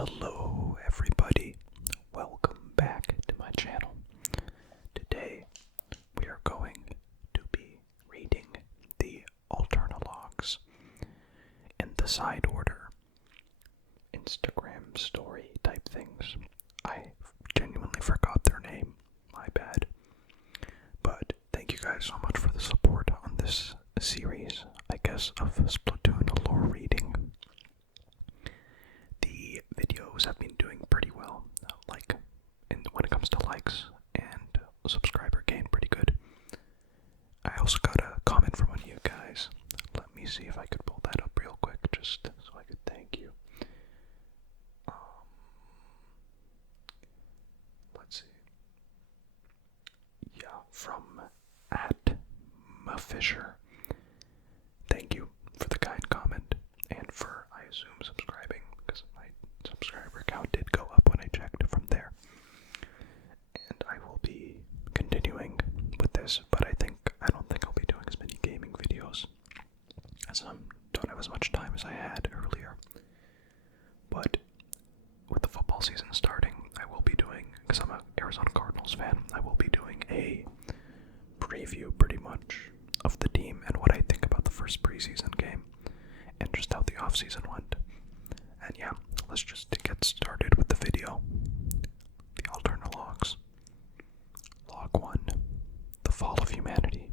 Hello everybody, welcome back to my channel. Today we are going to be reading the Alterna logs in the side order, Instagram story type things. I genuinely forgot their name, my bad. But thank you guys so much for the support on this series, I guess, of Splatoon lore reading. The videos have been doing pretty well, when it comes to likes and subscriber gain, pretty good. I also got a comment from one of you guys. Let me see if I could pull that up real quick, just so I could thank you. Let's see. Yeah, from @mafisher. Thank you for the kind comment and for, I assume, subscribing, because my subscriber count did go up when I checked from there. And I will be continuing with this, but I don't think I'll be doing as many gaming videos, as I don't have as much time as I had earlier. But with the football season starting, I will be doing, because I'm an Arizona Cardinals fan, I will be doing a preview pretty much of the team and what I think about the first preseason game and just how the offseason went. And yeah, let's just get started with the video. The Alterna logs. Log 1. The Fall of Humanity.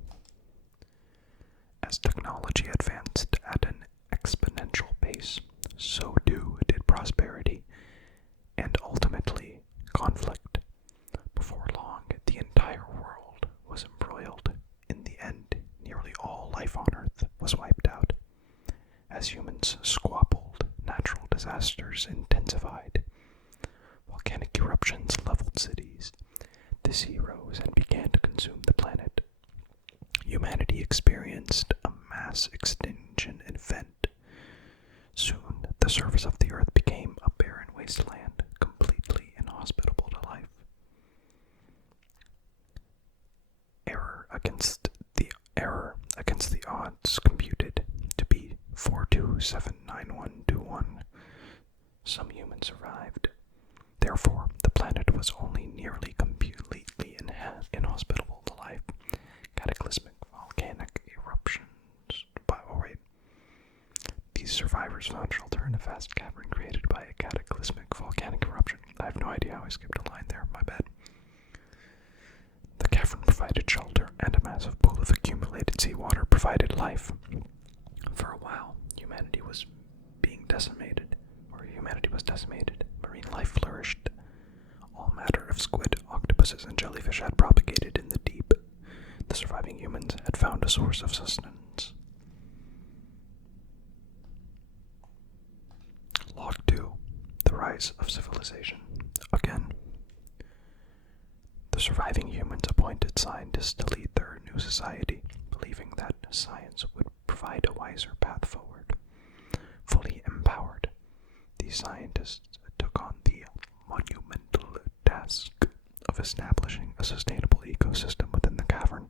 As technology advanced at an exponential pace, so too did prosperity, and ultimately conflict. Before long, the entire world was embroiled. In the end, nearly all life on Earth was wiped out. As humans squabbled, natural disasters intensified. Volcanic eruptions leveled cities. The sea rose and began to consume the planet. Humanity experienced a mass extinction event. Soon, the surface of the Earth became a barren wasteland, completely inhospitable to life. Error against the odds computed to be 4279121. Some humans survived. Therefore, the planet was only nearly completely inhospitable to life. Cataclysmic volcanic eruptions. These survivors found shelter in a vast cavern created by a cataclysmic volcanic eruption. I have no idea how I skipped a line there, my bad. The cavern provided shelter, and a massive pool of accumulated seawater provided life. For a while, humanity was decimated. Marine life flourished. All matter of squid, octopuses, and jellyfish had propagated in the deep. The surviving humans had found a source of sustenance. Log 2. The Rise of Civilization. Again. The surviving humans appointed scientists to lead their new society, believing that science would provide a wiser path forward. Fully empowered, these scientists took on the monumental task of establishing a sustainable ecosystem within the cavern.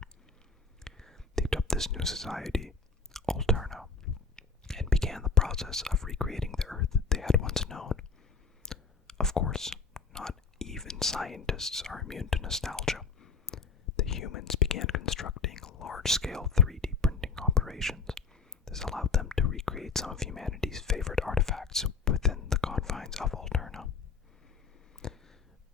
They dubbed this new society Alterna and began the process of recreating the Earth they had once known. Of course, not even scientists are immune to nostalgia. The humans began constructing large-scale 3D printing operations. This allowed them to recreate some of humanity's favorite artifacts within the confines of Alterna.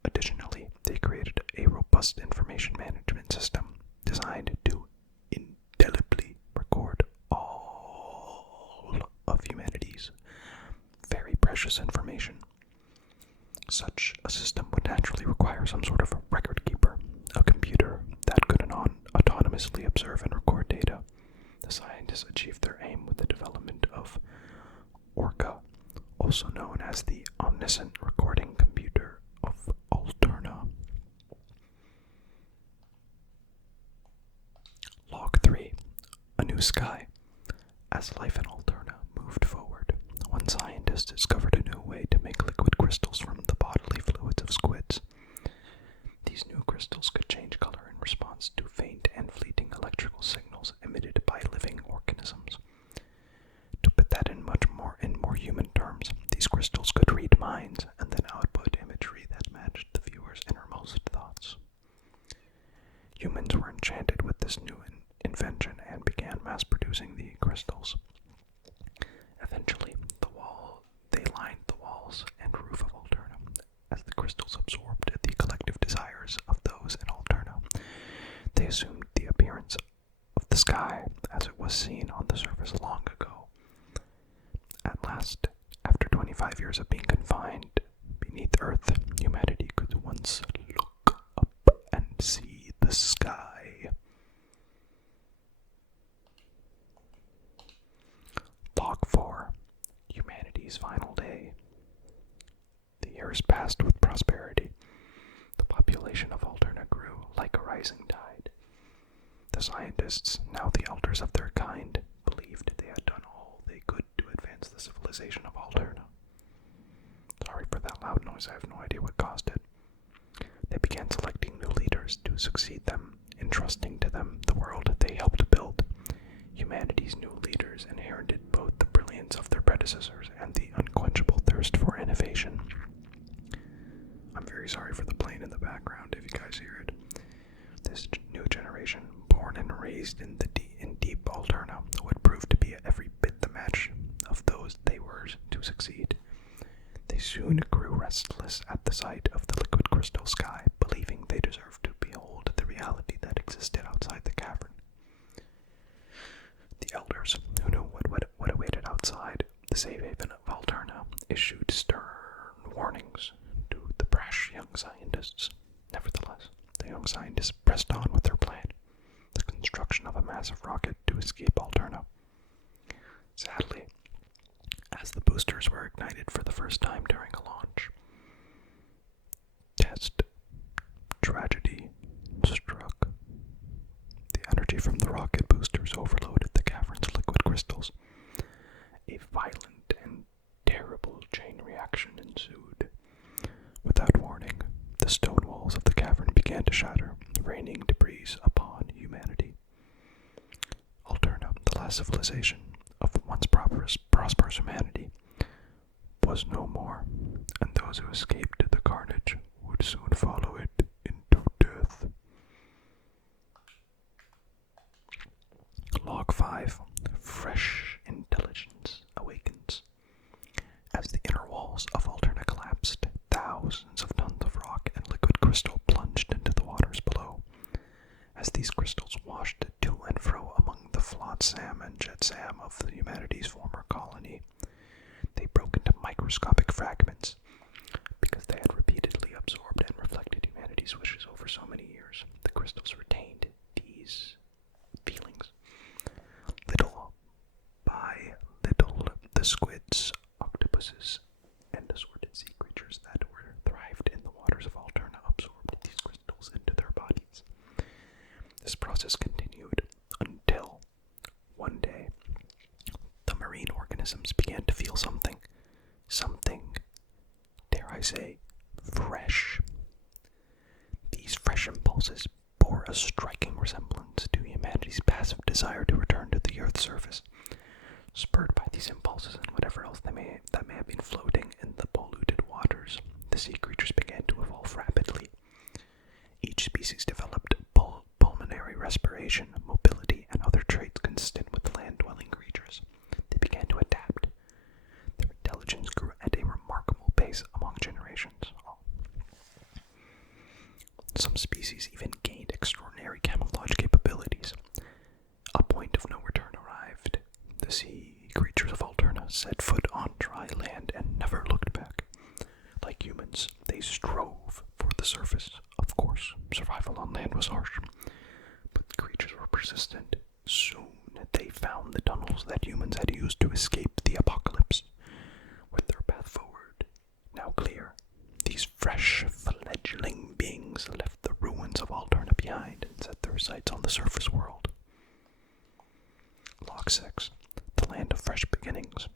Additionally, they created a robust information management system designed to indelibly record all of humanity's very precious information. Such a system would naturally require some sort of record keeper, a computer that could autonomously observe and record data. The scientists achieved their aim with the development of Orca, also known as the Omniscient Recording Computer of Alterna. Log 3. A New Sky. As life in Alterna moved forward, one scientist discovered a new way to make liquid crystals from the bodily fluids of squids. These new crystals could change color in response to faint and fleeting electrical signals emitted by living organisms. To put that in more human terms, these crystals could read minds crystals absorbed the collective desires of those in Alterna. They assumed the appearance of the sky as it was seen on the surface long ago. At last, after 25 years of being confined beneath Earth, humanity could once look up and see the sky. Log 4. Humanity's final day. The years passed with prosperity. The population of Alterna grew like a rising tide. The scientists, now the elders of their kind, believed they had done all they could to advance the civilization of Alterna. Sorry for that loud noise, I have no idea what caused it. They began selecting new leaders to succeed them, entrusting to them the world they helped build. Humanity's new leaders inherited both the brilliance of their predecessors and the unquenchable thirst for innovation. I'm very sorry for the plane in the background if you guys hear it. This new generation, born and raised in deep Alterna, would prove to be every bit the match of those they were to succeed. They soon grew restless at the sight of the liquid crystal sky, believing they deserved to behold the reality that existed outside the cavern. The elders, who knew what awaited outside the safe haven of Alterna, issued stern warnings to the brash young scientists. Nevertheless, the young scientists pressed on with their plan, the construction of a massive rocket to escape Alterna. Sadly, as the boosters were ignited for the first time during a launch test, tragedy struck. The energy from the rocket boosters overloaded the cavern's liquid crystals. A violent and terrible chain reaction ensued. Without warning, the stone walls of the cavern began to shatter, raining debris upon humanity. Alterna, the last civilization of once prosperous humanity, was no more, and those who escaped the carnage would soon follow it into death. Log 5. Fresh intelligence awakens. As the inner walls of Alterna collapsed, thousands of tons of rock and liquid crystal plunged into the waters below. As these crystals washed to and fro among the flotsam and jetsam of humanity's former colony, they broke into microscopic fragments. Because they had repeatedly absorbed and reflected humanity's wishes over so many years, the crystals retained these feelings. Little by little, the squids, octopuses, and assorted sea creatures that thrived in the waters of Alterna absorbed these crystals into their bodies. This process continued until, one day, the marine organisms began to feel something, dare I say, fresh. These fresh impulses bore a striking resemblance to humanity's passive desire to return to the Earth's surface. Spurred by these impulses and whatever else that may have been floating in the polluted waters, the sea creatures began to evolve rapidly. Each species developed pulmonary respiration, mobility, and other traits consistent with land-dwelling creatures. They began to adapt. Their intelligence grew at a remarkable pace among generations. Some species even gained extraordinary camouflage capabilities. A point of no return arrived. The sea creatures of Alterna set foot on dry land and never looked back. Like humans, they strove for the surface. Of course, survival on land was harsh, but the creatures were persistent. Soon they found the tunnels that humans had used to escape the apocalypse. With their path forward now clear, these fresh, fledgling beings left the ruins of Alterna behind and set their sights on the surface world. Log 6. The land of fresh beginnings.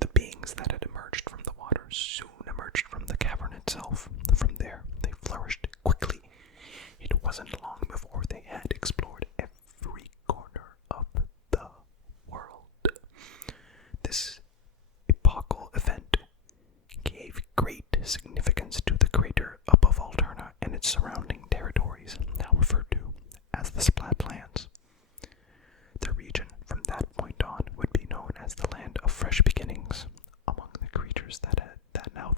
The beings that had emerged from the waters soon emerged from the cavern itself. From there, they flourished quickly. It wasn't long before they had explored every corner of the world. This epochal event gave great significance to the crater above Alterna and its surrounding territories, now referred to as the Splatlands. The region from that point on would be known as the Land of Fresh Beginnings. Among the creatures that now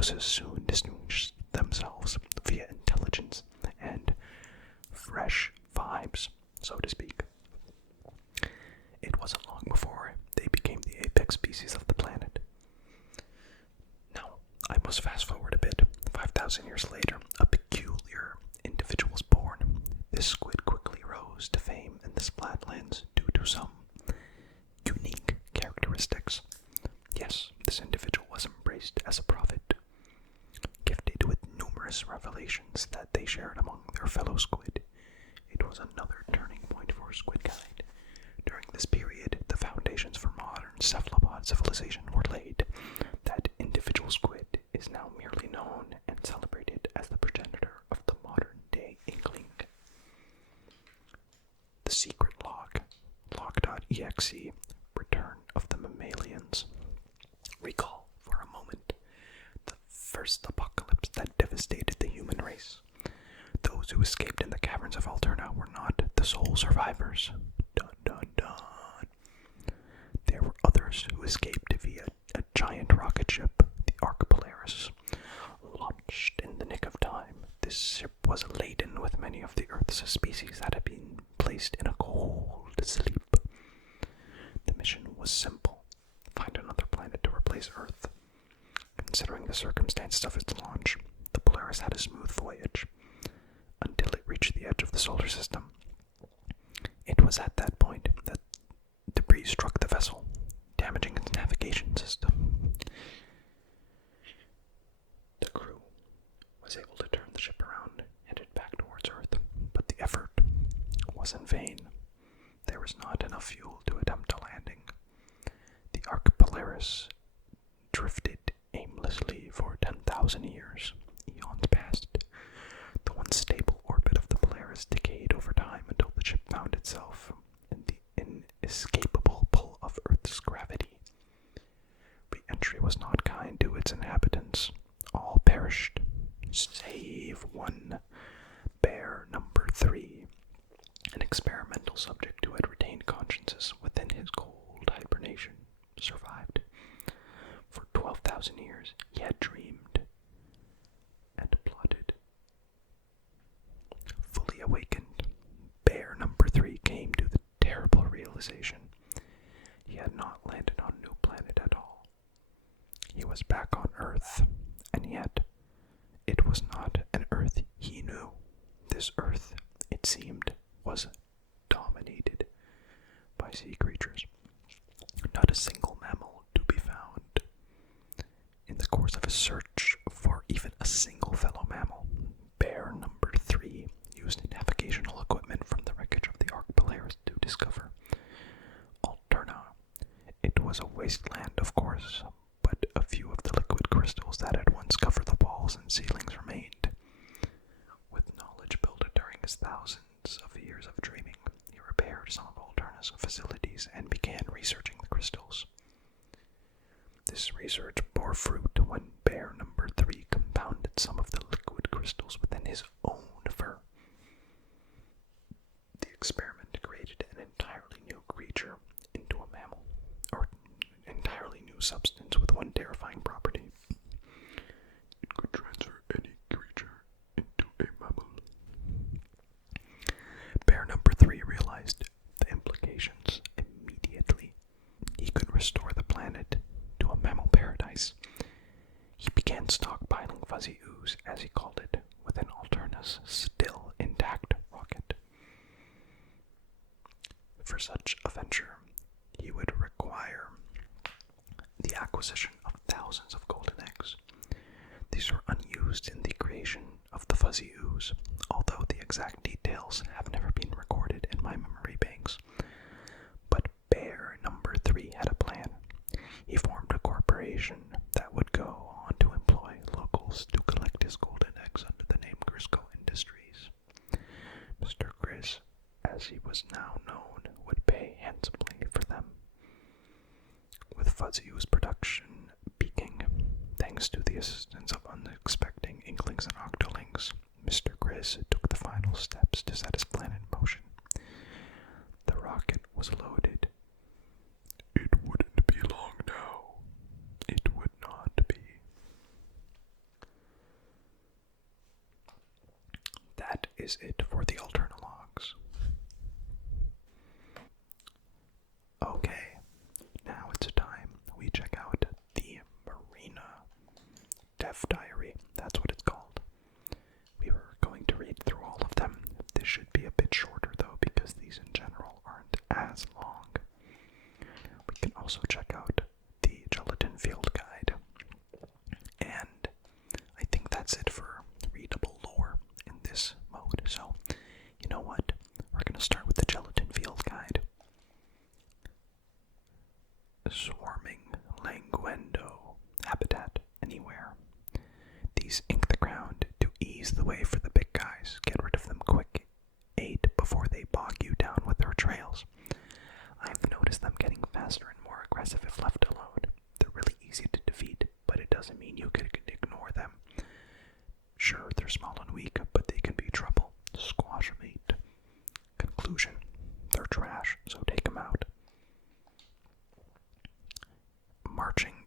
octopuses soon distinguished themselves via intelligence and fresh vibes, so to speak. It wasn't long before they became the apex species of the planet. Now, I must fast forward a bit. 5,000 years later, a peculiar individual was born. This squid quickly rose to fame in the Splatlands due to some unique characteristics. Yes, this individual was embraced as a prophet, gifted with numerous revelations that they shared among their fellow squid. It was another turning point for squidkind. During this period, the foundations for modern cephalopod civilization were laid. That individual squid is now merely known and celebrated as the progenitor of the modern-day inkling. The secret log, log.exe, Return of the Mammalians. Recall for a moment the first apocalypse that devastated the human race. Those who escaped in the caverns of Alterna were not the sole survivors. Dun dun dun. There were others who escaped via a giant rocket ship, the Ark Polaris. Launched in the nick of time, this ship was laden with many of the Earth's species that had been placed in a cold sleep. The mission was simple: find another planet to replace Earth. Considering the circumstances of its launch, the Polaris had a smooth voyage until it reached the edge of the solar system. It was at that point that debris struck the vessel, damaging its navigation system. The crew was able to turn the ship around, headed back towards Earth, but the effort was in vain. There was not enough fuel to attempt a landing. The Ark Polaris drifted aimlessly for 10,000 years. Eons passed. The once stable orbit of the Polaris decayed over time until the ship found itself in the inescapable pull of Earth's gravity. Re-entry was not kind to its inhabitants. All perished, save one, Bear number 3, an experimental subject who had retained consciousness within his cold hibernation, survived. For 12,000 years, he had dreamed and plotted. Fully awakened, Bear number 3 came to the terrible realization he had not landed on a new planet at all. He was back on Earth, and yet it was not an Earth he knew. This Earth, it seemed, was dominated by sea creatures. Not a single mammal to be found. In the course of his search for even a single fellow mammal, Bear number 3 used navigational equipment from the wreckage of the Ark Polaris to discover Alterna. It was a wasteland, of course, but a few of the liquid crystals that had once covered the walls and ceilings remained. With knowledge built during his thousands of years of dreaming, he repaired some of Alterna's facilities and began researching the crystals. This research bore fruit when Bear number 3 compounded some of the liquid crystals within his own fur. The experiment created an entirely new creature into a mammal, or an entirely new substance with one terrifying property. It could transfer any creature into a mammal. Bear number 3 realized the implications immediately. He could restore the planet to a mammal paradise. He began stockpiling fuzzy ooze, as he called it, within Alterna's still intact rocket. For such a venture, he would require the acquisition of thousands of golden eggs. These were unused in the creation of the fuzzy ooze, although the exact details have never been recorded in my memory banks. But Bear number 3 had a plan. He formed a corporation that would go on to employ locals to collect his golden eggs under the name Grisco Industries. Mr. Gris, as he was now known, would pay handsomely for them. With fuzzy ooze production peaking, thanks to the assistance of unexpected inklings and octolings, Mr. Gris took the final steps to set his plan in motion. The rocket was loaded. It wouldn't be long now. It would not be. is it for the Alterna logs. Okay, now it's time we check out the Marina Dev Diary. That's what it's called. We were going to read through all of them. This should be a bit shorter though, because these in general aren't as long. We can also check out the Gelatin Field Guide. And I think that's it for readable lore in this mode. So, you know what? We're going to start with the Gelatin Field Guide. Swarming Languendo habitat anywhere. These ink the ground to ease the way for the big guys. Get rid of them quick. 8 before they bog you down with their trails. I've noticed them getting faster and more aggressive if left alone. They're really easy to defeat, but it doesn't mean you can ignore them. Sure, they're small and weak, but they can be trouble. Squash 'em 8. Conclusion. They're trash, so take them out. Marching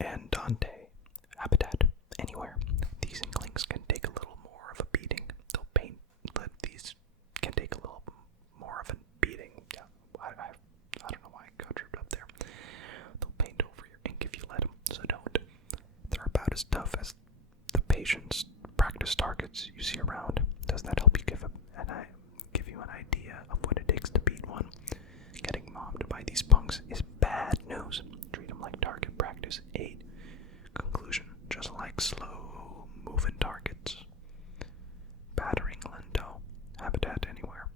Andante habitat anywhere. These inklings can take a little more of a beating. These can take a little more of a beating. Yeah, I don't know why I got tripped up there. They'll paint over your ink if you let them, so don't. They're about as tough as the patient's practice targets you see around. Does that help you give you an idea of what it takes to beat one? Getting mommed by these punks is bad news. Treat them like target practice. 8. Conclusion. Just like slow moving targets. Battering Lento habitat anywhere.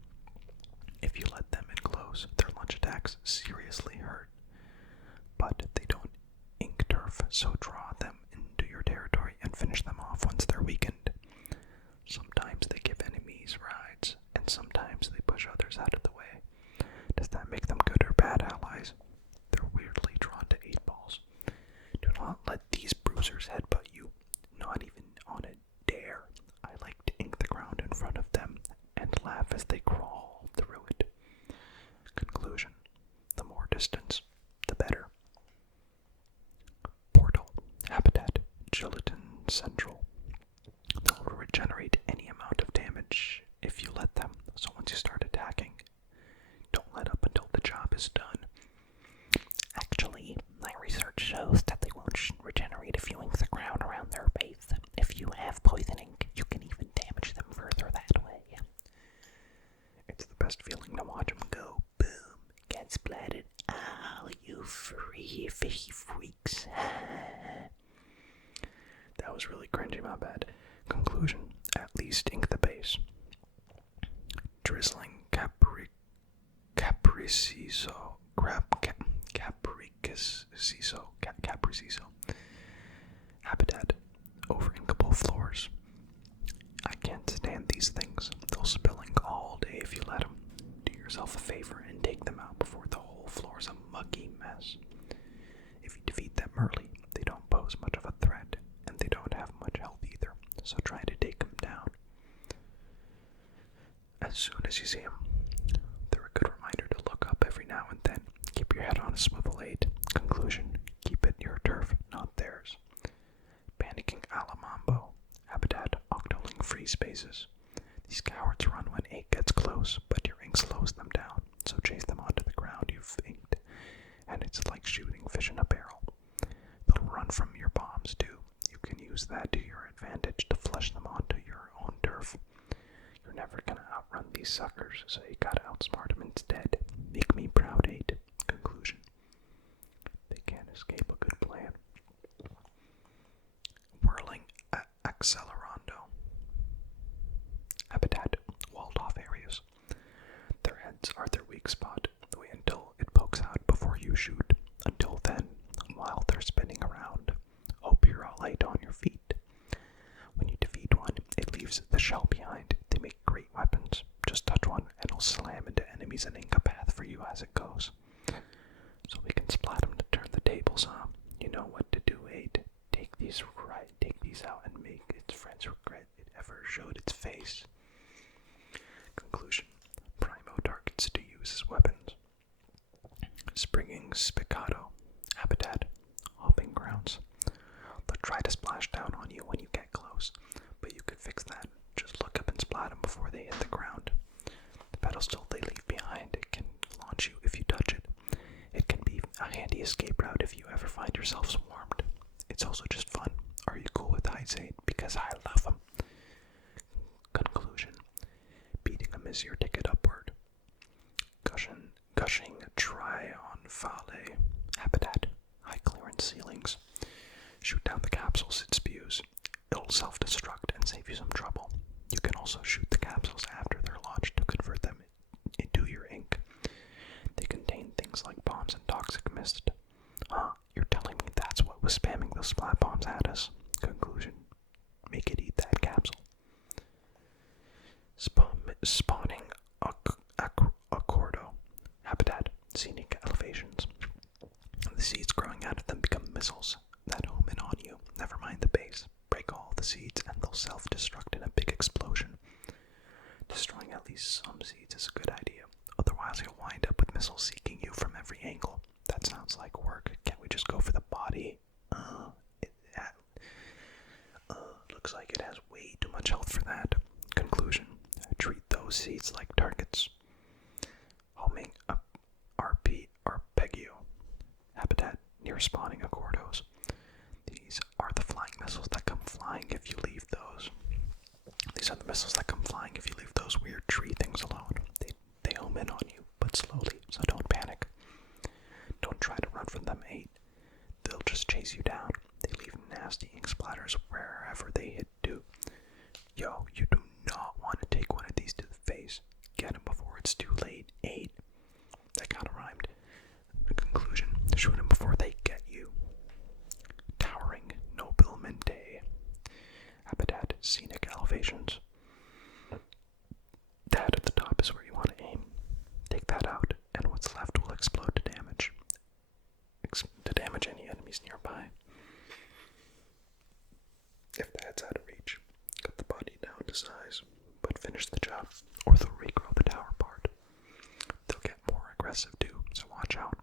If you let them in close, their lunge attacks seriously hurt. But they don't ink turf, so draw them into your territory and finish them off once they're weakened. Sometimes they give enemies rides, and sometimes they push others out of the way. Does that make them good or bad allies? They're weirdly drawn to 8 balls. Do not let these bruisers headbutt you, not even on a dare. I like to ink the ground in front of them and laugh as they crawl through it. Conclusion. The more distance, the better. Portal habitat Gelatin Central. They'll regenerate any amount of damage if you let them, so once you start attacking, don't let up until the job is done. Actually, my research shows that they won't regenerate if you ink the ground around their base. If you have poison ink, you can even damage them further that way. It's the best feeling to watch them go. Boom. Get splatted. Oh, you free fishy freaks. That was really cringy, my bad. Conclusion. At least ink the base. Drizzling Capriciso habitat over inkable floors. I can't stand these things. They'll spill ink all day if you let them. Do yourself a favor and take them out before the whole floor's a muggy mess. If you defeat them early, they don't pose much of a threat, and they don't have much health either, so try to take them down as soon as you see them. They're a good reminder to look up every now and then. Keep your head on a swivel. 8. Conclusion. Keep it your turf, not theirs. Panicking Alamambo habitat Octoling free spaces. These cowards run when 8 gets close, but your ink slows them down, so chase them onto the ground you've inked, and it's like shooting fish in a barrel. They'll run from your bombs too. You can use that to your advantage to flush them onto your own turf. You're never gonna outrun these suckers, so you gotta outsmart them instead. Make me proud. 8. Conclusion. They can't escape a good plan. Whirling Accelerando habitat walled off areas. Their heads are their weak spot. Wait until it pokes out before you shoot. Until then, while they're spinning around, hope you're all light on your feet. When you defeat one, it leaves the shell behind. They make great weapons. Just touch one and it'll slam into enemies and ink a path for you as it goes. So we can splat them to turn the tables on. You know what to do. 8. Take these out and make its friends regret it ever showed its face. Conclusion. Primo targets to use as weapons. Springing Spiccato habitat hopping grounds. They'll try to splash down on you when you get close, but you can fix that. Just look up and splash splat them before they hit the ground. The pedestal they leave behind, it can launch you if you touch it. It can be a handy escape route if you ever find yourself swarmed. It's also just fun. Are you cool with Ice 8? Because I love them. Conclusion. Beating them is your ticket upward. Gushing Triomphale Habitat. High clearance ceilings. Shoot down the capsules it spews. It'll self-destruct and save you some trouble. You can also shoot the capsules after they're launched to convert them into your ink. They contain things like bombs and toxic mist. You're telling me that's what was spamming those splat bombs at us? Conclusion. Make it eat that capsule. Spawning Accordo. Habitat. Scenic elevations. The seeds growing out of them become missiles that home in on you. Never mind the base. Break all the seeds and they'll self-destruct in a big explosion. Destroying at least some seeds is a good idea. Otherwise you'll wind up with missiles seeking you from every angle. That sounds like work. Can't we just go for the body? Looks like it has way too much health for that. Conclusion. Treat those seeds like targets. Homing Arpeggio. Habitat near spawning Accordos. These are the flying missiles that come flying if you leave those. These are the missiles that come flying if you leave those weird tree things alone. They home in on you, but slowly, so don't panic. Don't try to run from them, 8. They'll just chase you down. They leave nasty ink splatters wherever they hit to. Yo, you do not want to take one of these to the face. Get him before it's too late, 8. That kind of rhymed. The conclusion, shoot them before they get you. Towering Nobilmente. Habitat, scenic elevations. That at the top is where you want to aim. Take that out, and what's left will explode to damage. Any enemies nearby. If that's out of reach, cut the body down to size, but finish the job, or they'll regrow the tower part. They'll get more aggressive too, so watch out.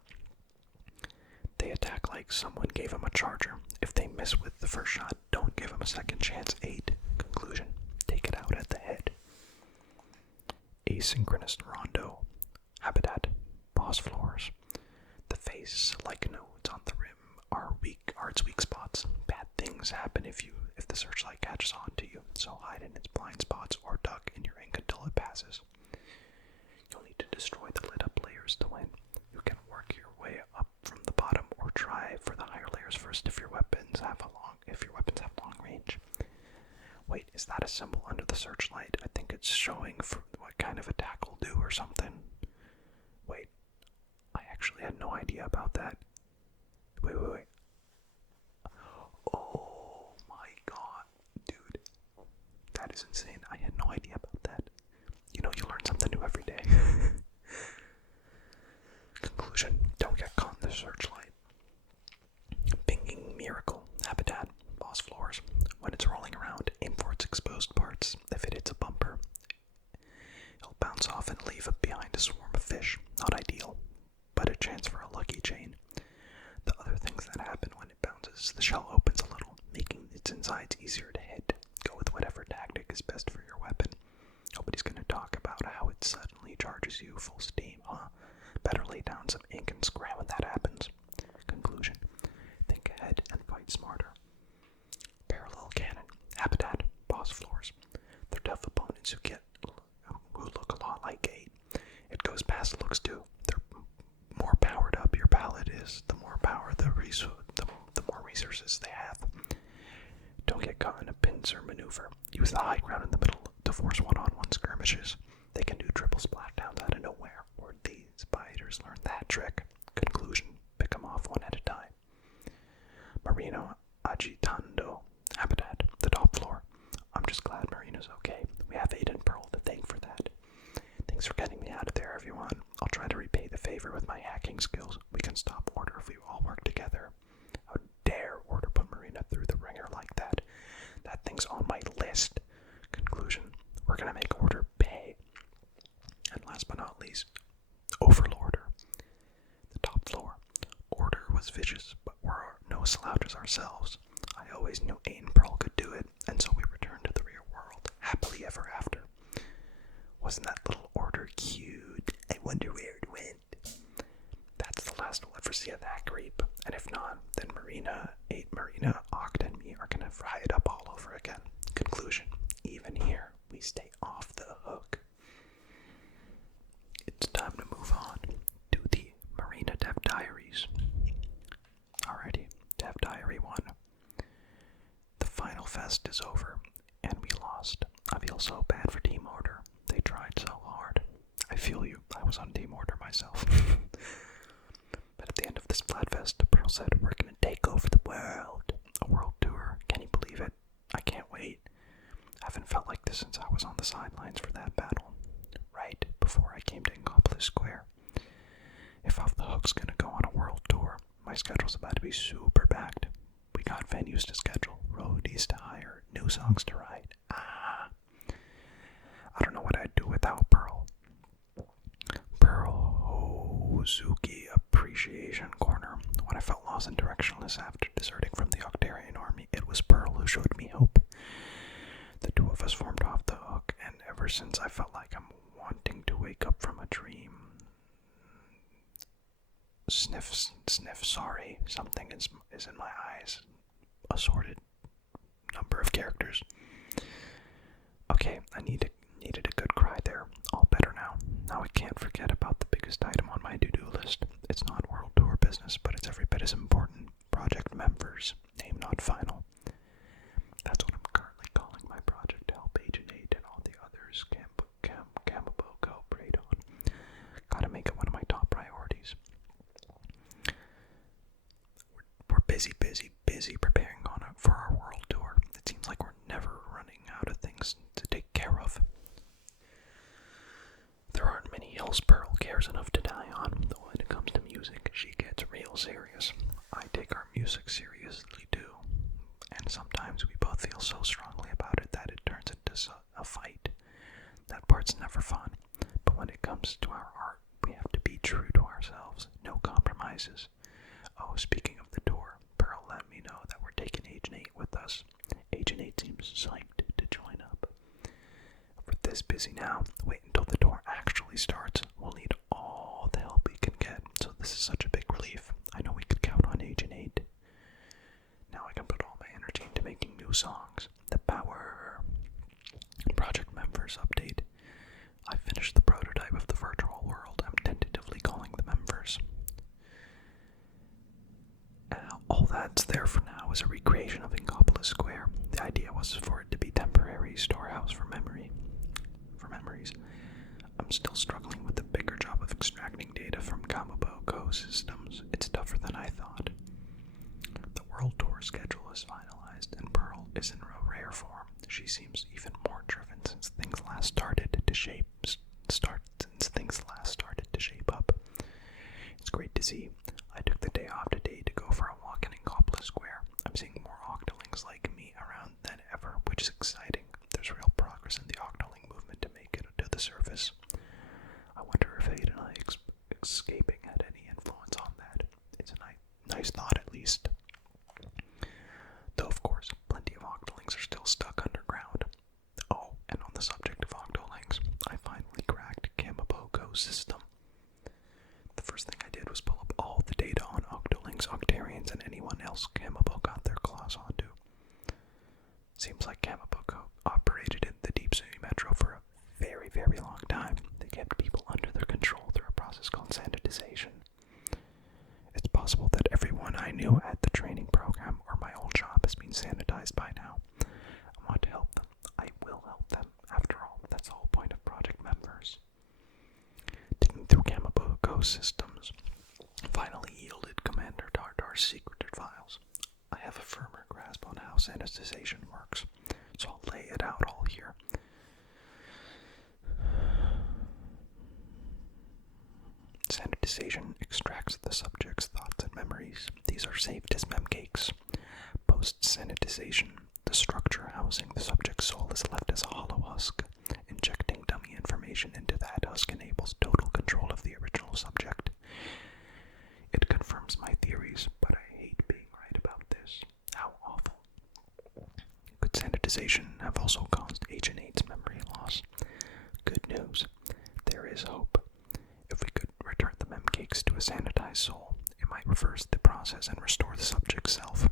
They attack like someone gave them a charger. If they miss with the first shot, don't give them a second chance, 8. Conclusion. Take it out at the head. Asynchronous Rondo. Habitat. Boss floors. The face, like nodes on the rim, are its weak spots. Bad things happen if the searchlight catches on to you, so hide in its blind spots or duck in your ink until it passes. You'll need to destroy the lit up layers to win. You can work your way up from the bottom or try for the higher layers first if your weapons have long range. Wait, is that a symbol under the searchlight? I think it's showing for what kind of attack will do or something. Wait, I actually had no idea about that. Wait. Oh my god, dude. That is insane. I had no idea about that. You learn something new every day. Conclusion. Don't get caught in the searchlight. Pinging Miracle. Habitat. Boss floors. When it's rolling around, aim for its exposed parts. If it hits a bumper, it'll bounce off and leave behind a swarm of fish. Not ideal, but a chance for a lucky chain. The other things that happen when it bounces, the shell opens a little, making its insides easier to hit. Go with whatever tactic is best for your weapon. Nobody's going to talk about how it suddenly charges you full steam, huh? Better lay down some ink and scram when that happens. Conclusion. Think ahead and fight smarter. Parallel cannon. Habitat. Boss floors. They're tough opponents who look a lot like 8. It goes past looks too. They're more powered up your palette is, the more power the more resources they have. Don't get caught in a pincer maneuver. Use the high ground in the middle to force one-on-one skirmishes. They can do triple splatdowns out of nowhere, or these spiders learn that trick. Conclusion. Pick them off one at a time. Marino Agitando. Habitat. The top floor. I'm just glad Marino's okay. We have Aiden Pearl to thank for that. Thanks for getting me out of there, everyone. I'll try to repay the favor with my hacking skills. We can stop Order if we all work together. How dare Order put Marina through the ringer like that? That thing's on my list. Conclusion. We're gonna make Order pay. And last but not least, Overlorder. The top floor. Order was vicious, but we're no slouches ourselves. I always knew Aiden Pearl could do it, and so we returned to the real world, happily ever after. Fest is over, and we lost. I feel so bad for Team Order. They tried so hard. I feel you. I was on Team Order myself. But at the end of this Splatfest, Pearl said, "We're gonna take over the world. A world tour. Can you believe it? I can't wait. I haven't felt like this since I was on the sidelines for that battle. Right before I came to Inkopolis Square. If Off the Hook's gonna go on a world tour, my schedule's about to be super packed. We got venues to schedule, roadies to hire, new songs to write. I don't know what I'd do without Pearl. Pearl Hozuki Appreciation Corner. When I felt lost and directionless after deserting from the Octarian army, it was Pearl who showed me hope. The two of us formed Off the Hook, and ever since I felt like I'm wanting to wake up from a dream. Sniff, sorry, something is in my eyes. Assorted number of characters. Okay, I needed a good cry there. All better now. Now I can't forget about the biggest item on my to-do list. It's not world tour business, but it's every bit as important. Project members. Name not final. That's what I'm currently calling my project to help Agent 8 and all the others Kamaboko preyed on. Gotta make it one of my top priorities. We're busy preparing for our world tour. It seems like we're never running out of things to take care of. There aren't many hills Pearl cares enough to die on, though when it comes to music, she gets real serious. I take our music seriously too, and sometimes we both feel so strongly about it that it turns into a fight. That part's never fun, but when it comes to our art, we have to be true to ourselves, no compromises. Oh, speaking of the tour, Pearl let me know that we're taking Agent 8 with us. Agent 8 seems psyched to join up. We're this busy now, wait until the tour actually starts. We'll need all the help we can get, so this is such a big relief. I know we could count on Agent 8. Now I can put all my energy into making new songs. The power. Project members update. I finished the prototype of the virtual world. I'm tentatively calling the members. All that's there for now is a recreation of Inkopolis Square. The idea was for it to be temporary storehouse for memories. I'm still struggling with the bigger job of extracting data from Kamaboko systems. It's tougher than I thought. The world tour schedule is finalized, and Pearl is in a rare form. She seems even more driven since things last started to shape up. It's great to see. I took the day off today to go for a walk in Inkopolis Square. I'm seeing more Octolings like me around than ever, which is exciting. There's real progress in the Octoling movement to make it to the surface. I wonder if Aid and I escaping had any influence on that. It's a nice thought, at least. Though, of course, plenty of Octolings are still stuck underground. Oh, and on the subject of Octolings, I finally cracked Kamaboko's system. The first thing I did was pull up all the data on Octolings, Octarians, and anyone else Kamaboko got their claws onto. Seems like Kamaboko operated in the Deep City Metro for a very, very long time. They kept people under their control through a process called sanitization. It's possible that everyone I knew at the training program or my old job has been sanitized by now. I want to help them. I will help them. After all, that's the whole point of project members. Digging through Kamaboko's systems finally yielded Commander Tartar's secreted files. I have a firmer grasp on how sanitization works, so I'll lay it out all here. Sanitization extracts the subject's thoughts and memories. These are saved as memcakes. Post-sanitization, the structure housing the subject's soul is left as a hollow husk. Injecting dummy information into that husk enables total control of the original subject. It confirms my theories, but I hate being right about this. How awful. Could sanitization have also caused Agent 8's memory loss? Good news. There is hope. If we could return the memcakes to a sanitized soul, it might reverse the process and restore the subject's self.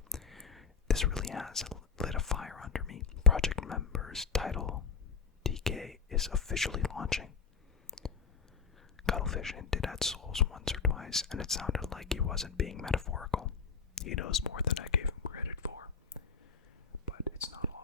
This really has lit a fire under me. Project members title TK is officially launching. Cuttlefish hinted at souls once or twice, and it sounded like he wasn't being metaphorical. He knows more than I gave him credit for. But it's not all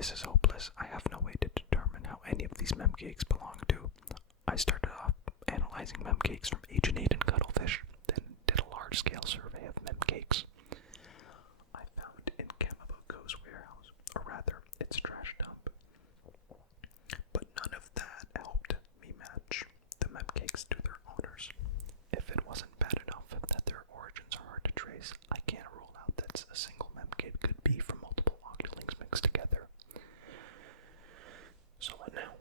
This is hopeless. I have no way to determine how any of these memcakes belong to. I started off analyzing memcakes from Agent 8 and Cuttlefish, then did a large-scale survey of memcakes I found in Kamaboko's warehouse, or rather, its trash dump. But none of that helped me match the memcakes to their owners. If it wasn't bad enough that their origins are hard to trace, I can't rule out that a single memcake could be from multiple octolings mixed together. So what now?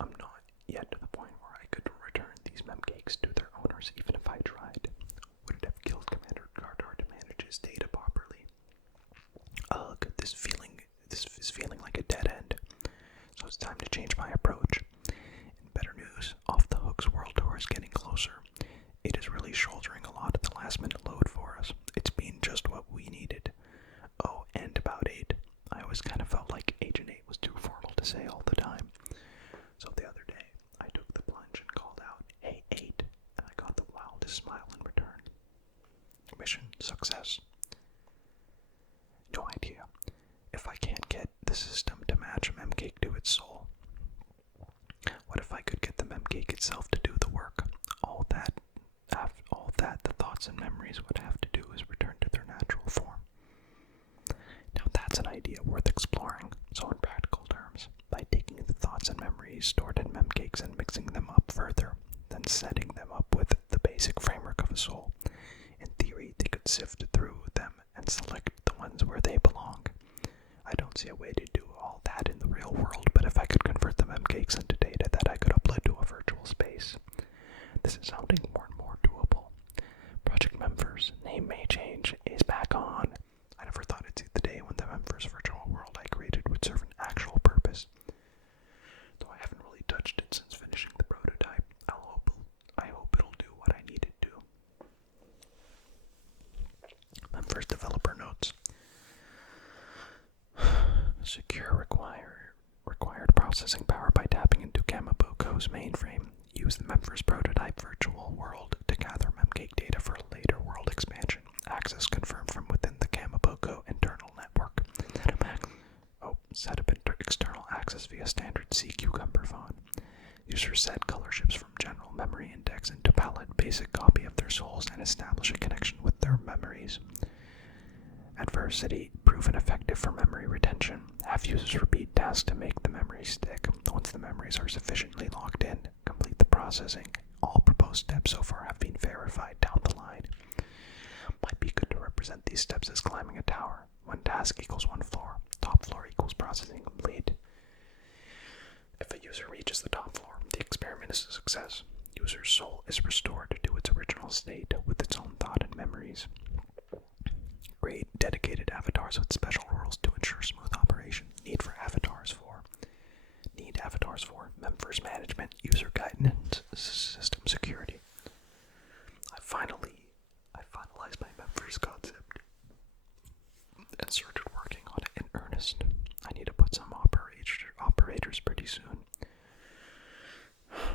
I'm not yet to the point where I could return these memcakes to their owners even if I tried. Would it have killed Commander Gardar to manage his data properly? Ugh, this is feeling like a dead end. So it's time to change my approach. In better news, Off the Hook's world tour is getting closer. It is really shouldering a lot of the last minute load for us. It's been just what we needed. Oh, and about 8. I always kind of felt like Agent 8 was too formal to say all the time. So the other day, I took the plunge and called out, "Hey, 8, and I got the wildest smile in return. Mission success. No idea. If I can't get the system to match a memcake to its soul, what if I could get the memcake itself to do the work? All that the thoughts and memories would have to do is return to their natural form. Now that's an idea worth exploring. So in practical terms, by taking the thoughts and memories stored in memcakes and mixing them up further, then setting them up with the basic framework of a soul, in theory they could sift through them and select the ones where they belong. I don't see a way to do all that in the real world, but if I could convert the memcakes into data that I could upload to a virtual space, this is sounding more and more doable. Project Memphis, name may change, is back on. I never thought I'd see the day when the Memphis virtual world I created would serve an actual purpose. Though I haven't really touched it since finishing the prototype, I hope it'll do what I need it to. Memphis developer notes. Secure required processing power by tapping into Kamaboko's mainframe. Use the Memphis prototype virtual world to gather memcake data for later world expansion. Access confirmed from within the Kamaboko internal network. Set up external access via standard C cucumber font. User set color ships from general memory index into palette basic copy of their souls and establish a connection with their memories. Adversity proven effective for memory retention. Have users repeat tasks to make the memories stick. Once the memories are sufficiently locked in, complete the processing. All proposed steps so far have been verified down the line. Might be good to represent these steps as climbing a tower. One task equals one floor. Top floor equals processing complete. If a user reaches the top floor, the experiment is a success. User's soul is restored to its original state with its own thought and memories. Create dedicated avatars with special rules to ensure smooth operation. Need avatars for Memphis management, user guidance, system security. I finalized my Memphis concept and started working on it in earnest. I need to put some operators pretty soon.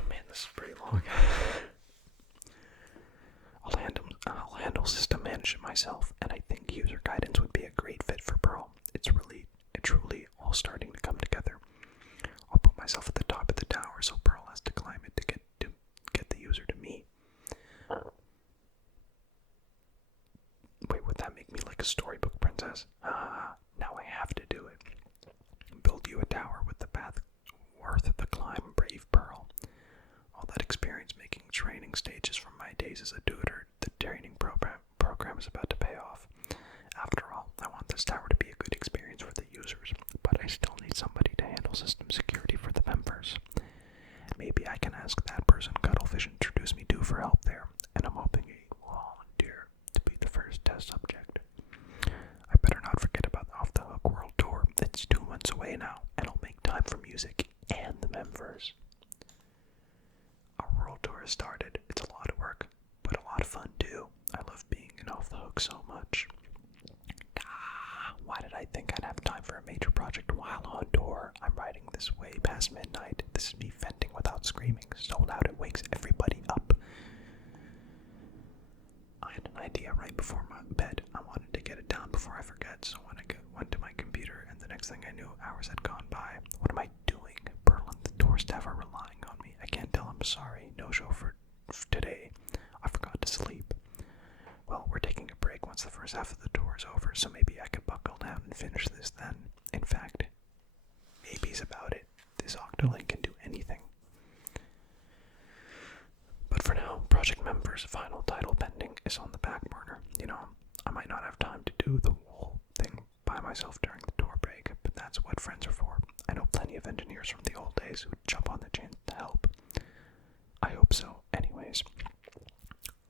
Man, this is pretty long. I'll handle system management myself, and I think user guidance would be a great fit for Pearl. It's truly all starting to come together. I'll put myself at the top of the tower so Pearl has to climb it to get the user to me. Wait, would that make me like a storybook princess? Now I have to do it. Build you a tower with the path worth the climb, brave Pearl. All that experience making training stages from my days as a tutor, the training program is about to pay off. After all, I want this tower to be a good experience for the users, but I still need somebody to handle system security for the members. Maybe I can ask that person Cuttlefish introduce me to for help there, and I'm hoping he will volunteer to be the first test subject. I better not forget about the Off the Hook World Tour. It's 2 months away now, and I'll make time for music and the members. Our world tour has started. It's a lot of work, but a lot of fun too. I love being in Off the Hook so much. Why did I think I'd have time for a major project while on tour? I'm writing this way past midnight. This is me venting without screaming, so loud it wakes everybody up. I had an idea right before my bed. I wanted to get it down before I forget, so when I went to my computer and the next next thing I knew, hours had gone by. What am I doing? Pearl and the door staff are relying on me. I can't tell them sorry. No show for today. I forgot to sleep. Well, we're taking a break once the first half of the tour is over, so maybe I could buckle down and finish this then. In fact, maybe's about it. This Octolink can do anything. But for now, Project Member's final title pending is on the back burner. You know, I might not have time to do the whole thing by myself during the tour break, but that's what friends are for. I know plenty of engineers from the old days who'd jump on the chance to help. I hope so. Anyways,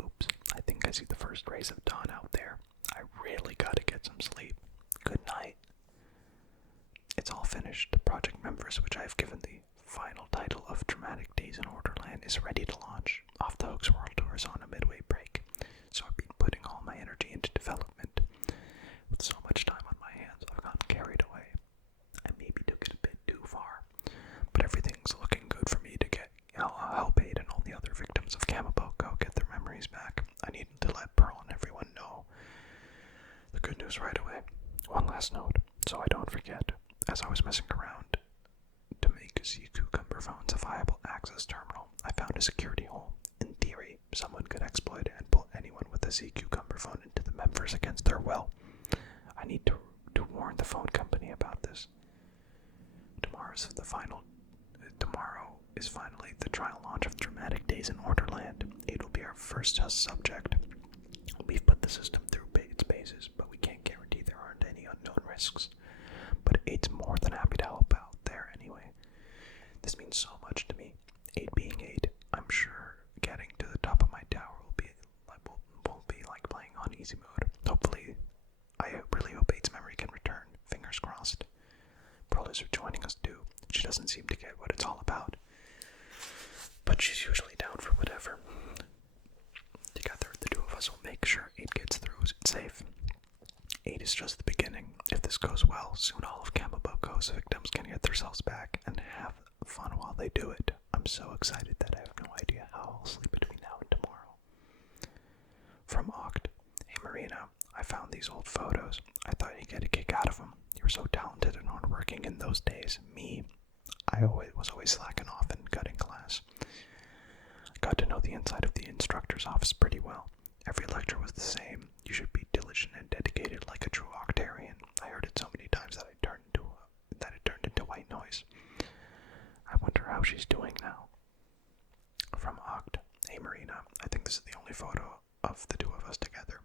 oops, I think I see the first rays of dawn out there. I really gotta get some sleep. Good night. It's all finished. The Project Members, which I've given the final title of Dramatic Days in Orderland, is ready to launch. Off the Hooks World Tour is on a midway break, so I've been putting all my energy into development. With so much time on my hands, I've gotten carried away. I maybe took it a bit too far, but everything's looking good for me to get help Aid and all the other victims of Kamaboko get their memories back. I needed to let Pearl and everyone know the good news right away. One last note, so I don't forget. As I was messing around to make sea cucumber phones a viable access terminal, I found a security hole. In theory, someone could exploit it and pull anyone with a sea cucumber phone into the members against their will. I need to warn the phone company about this. Tomorrow is finally the trial launch of Dramatic Days in Orderland. It will be our first test subject. We've put the system through its paces, but we can't guarantee there aren't any unknown risks. But Aid's more than happy to help out there anyway. This means so much to me. Aid being Aid, I'm sure getting to the top of my tower will be like playing on easy mode. Hopefully, I really hope Aid's memory can return. Fingers crossed. Pearl is joining us too. She doesn't seem to get what it's all about, but she's usually down for whatever. Together, the two of us will make sure Aid gets through safe. Aid is just the beginning. If this goes well, soon all of Kamaboko's victims can get themselves back and have fun while they do it. I'm so excited that I have no idea how I'll sleep between now and tomorrow. From Oct. Hey Marina, I found these old photos. I thought you'd get a kick out of them. You were so talented and hardworking in those days. Me, I was always slacking off in cutting class. I got to know the inside of the instructor's office pretty well. Every lecture was the same. You should be diligent and dedicated like a true Octarian. I heard it so many times that it turned into white noise. I wonder how she's doing now. From Oct. Hey Marina, I think this is the only photo of the two of us together.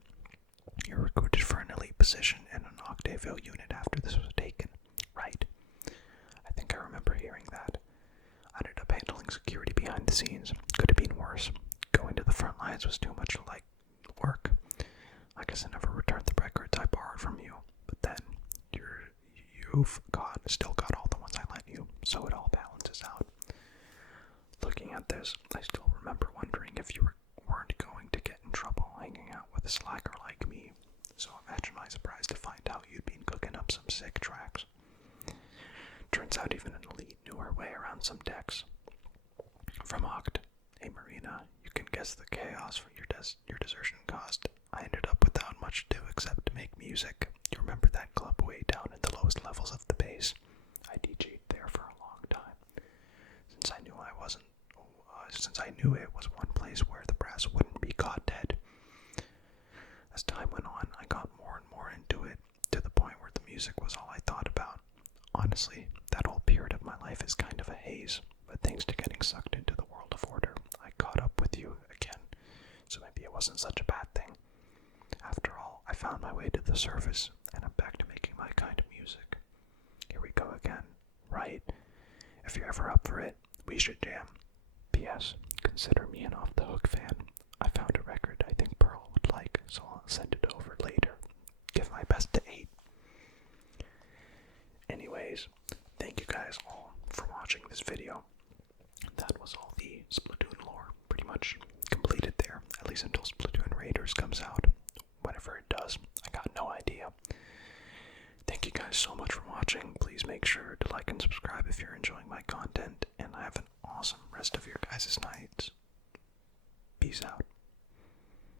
You're recruited for an elite position in an Octaville unit after this was taken, right? I think I remember hearing that. I ended up handling security behind the scenes. Could have been worse. Going to the front lines was too much like work. I guess I never returned the records I borrowed from you, but then you've still got all the ones I lent you, so it all balances out. Looking at this, I still remember wondering if you weren't going to get in trouble hanging out with a slacker like me, so imagine my surprise to find out you'd been cooking up some sick tracks. Turns out even an elite knew her way around some decks. From Oct. Hey Marina, you can guess the chaos for your desertion caused. I ended up without much to do except to make music. You remember that club way down in the lowest levels of the base? I DJ'd there for a long time. Since I knew it was one place where the brass wouldn't be caught dead. As time went on, I got more and more into it, to the point where the music was all I thought about. Honestly, that whole period of my life is kind of a haze, but thanks to getting sucked into the world of order, I caught up with you again, so maybe it wasn't such a bad thing. After all, I found my way to the surface, and I'm back to making my kind of music. Here we go again, right? If you're ever up for it, we should jam. P.S. Consider me an Off the Hook fan. I found a record I think Pearl would like, so I'll send it over later. Give my best to 8. Anyways, thank you guys all for watching this video. That was all the Splatoon lore pretty much completed there, at least until Splatoon Raiders comes out. Whenever it does, I got no idea. Thank you guys so much for watching. Please make sure to like and subscribe if you're enjoying my content, and have an awesome rest of your guys' nights. Peace out.